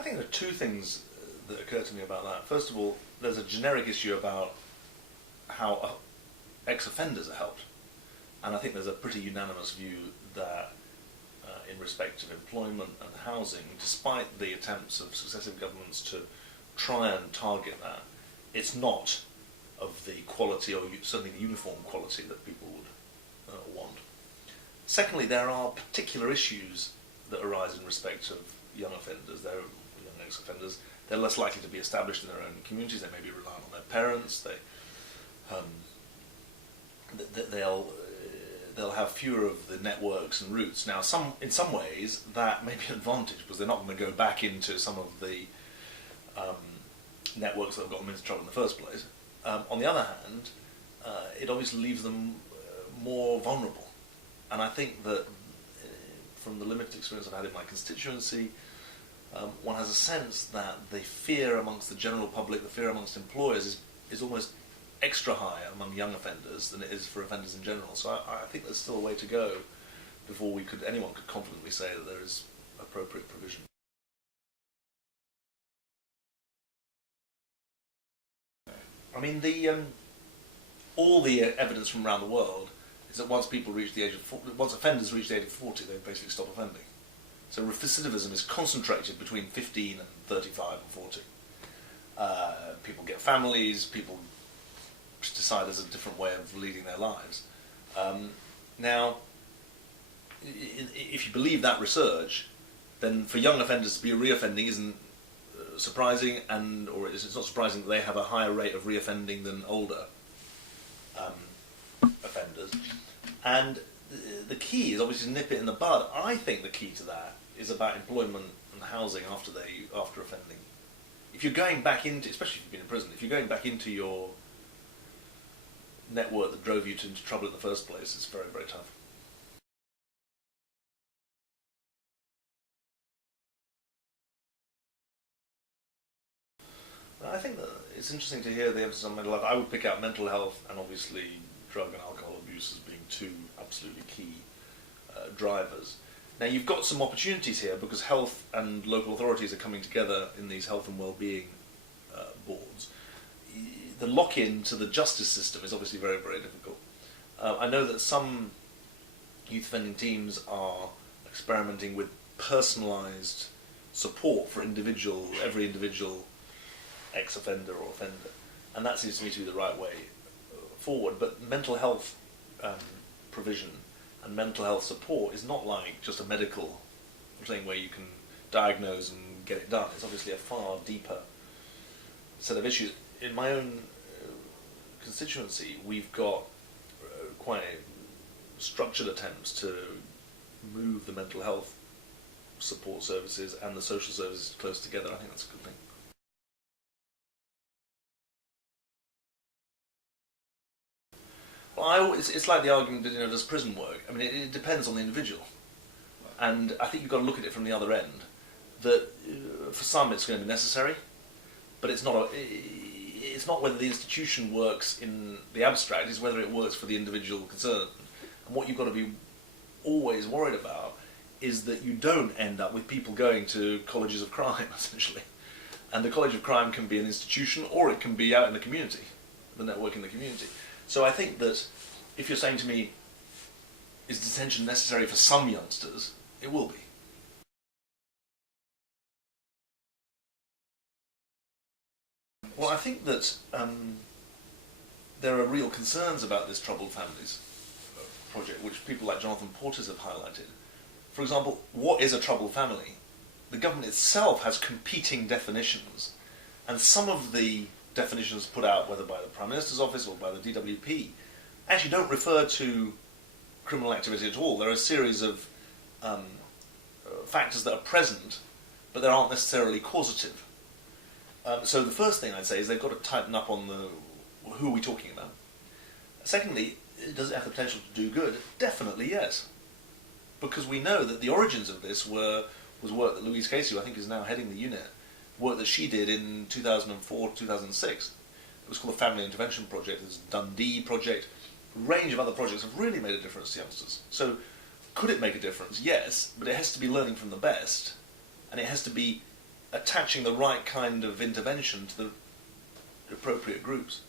I think there are two things that occur to me about that. First of all, there's a generic issue about how ex-offenders are helped. And I think there's a pretty unanimous view that in respect of employment and housing, despite the attempts of successive governments to try and target that, it's not of the quality, or certainly the uniform quality, that people would want. Secondly, there are particular issues that arise in respect of young offenders. They're young ex-offenders. They're less likely to be established in their own communities. They may be reliant on their parents. They'll have fewer of the networks and routes. Now, in some ways, that may be an advantage, because they're not going to go back into some of the networks that have got them into trouble in the first place. On the other hand, it obviously leaves them more vulnerable. And I think that from the limited experience I've had in my constituency, one has a sense that the fear amongst the general public, the fear amongst employers is almost extra high among young offenders than it is for offenders in general. So I think there's still a way to go before anyone could confidently say that there is appropriate provision. I mean, all the evidence from around the world is that once offenders reach the age of 40, they basically stop offending. So recidivism is concentrated between 15 and 35 or 40. People get families, people decide there's a different way of leading their lives. Now, if you believe that research, then for young offenders to be reoffending isn't surprising, or it's not surprising that they have a higher rate of reoffending than older offenders. And the key is obviously to nip it in the bud. I think the key to that is about employment and housing after offending. If you're going back into, especially if you've been in prison, if you're going back into your network that drove you into trouble in the first place, it's very, very tough. I think that it's interesting to hear the emphasis on mental health. I would pick out mental health and obviously drug and alcohol abuse as being two absolutely key drivers. Now, you've got some opportunities here because health and local authorities are coming together in these health and well-being boards. The lock-in to the justice system is obviously very, very difficult. I know that some youth offending teams are experimenting with personalised support for every individual ex-offender or offender, and that seems to me to be the right way forward. But mental health provision and mental health support is not like just a medical thing where you can diagnose and get it done. It's obviously a far deeper set of issues. In my own constituency, we've got quite structured attempts to move the mental health support services and the social services close together. I think that's a good thing. Well, it's like the argument that, does prison work? I mean, it depends on the individual. And I think you've got to look at it from the other end. That for some it's going to be necessary, but it's not whether the institution works in the abstract, it's whether it works for the individual concerned. And what you've got to be always worried about is that you don't end up with people going to colleges of crime, essentially. And the college of crime can be an institution, or it can be out in the community, the network in the community. So I think that if you're saying to me, is detention necessary for some youngsters, it will be. Well, I think that there are real concerns about this Troubled Families project, which people like Jonathan Portes have highlighted. For example, what is a troubled family? The government itself has competing definitions, and some of the definitions put out, whether by the Prime Minister's office or by the DWP, actually don't refer to criminal activity at all. There are a series of factors that are present, but they aren't necessarily causative. So the first thing I'd say is they've got to tighten up on who are we talking about. Secondly, does it have the potential to do good? Definitely yes. Because we know that the origins of this was work that Louise Casey, who I think is now heading the unit, work that she did in 2004, 2006. It was called the Family Intervention Project. There's the Dundee Project. A range of other projects have really made a difference to youngsters. So could it make a difference? Yes, but it has to be learning from the best, and it has to be attaching the right kind of intervention to the appropriate groups.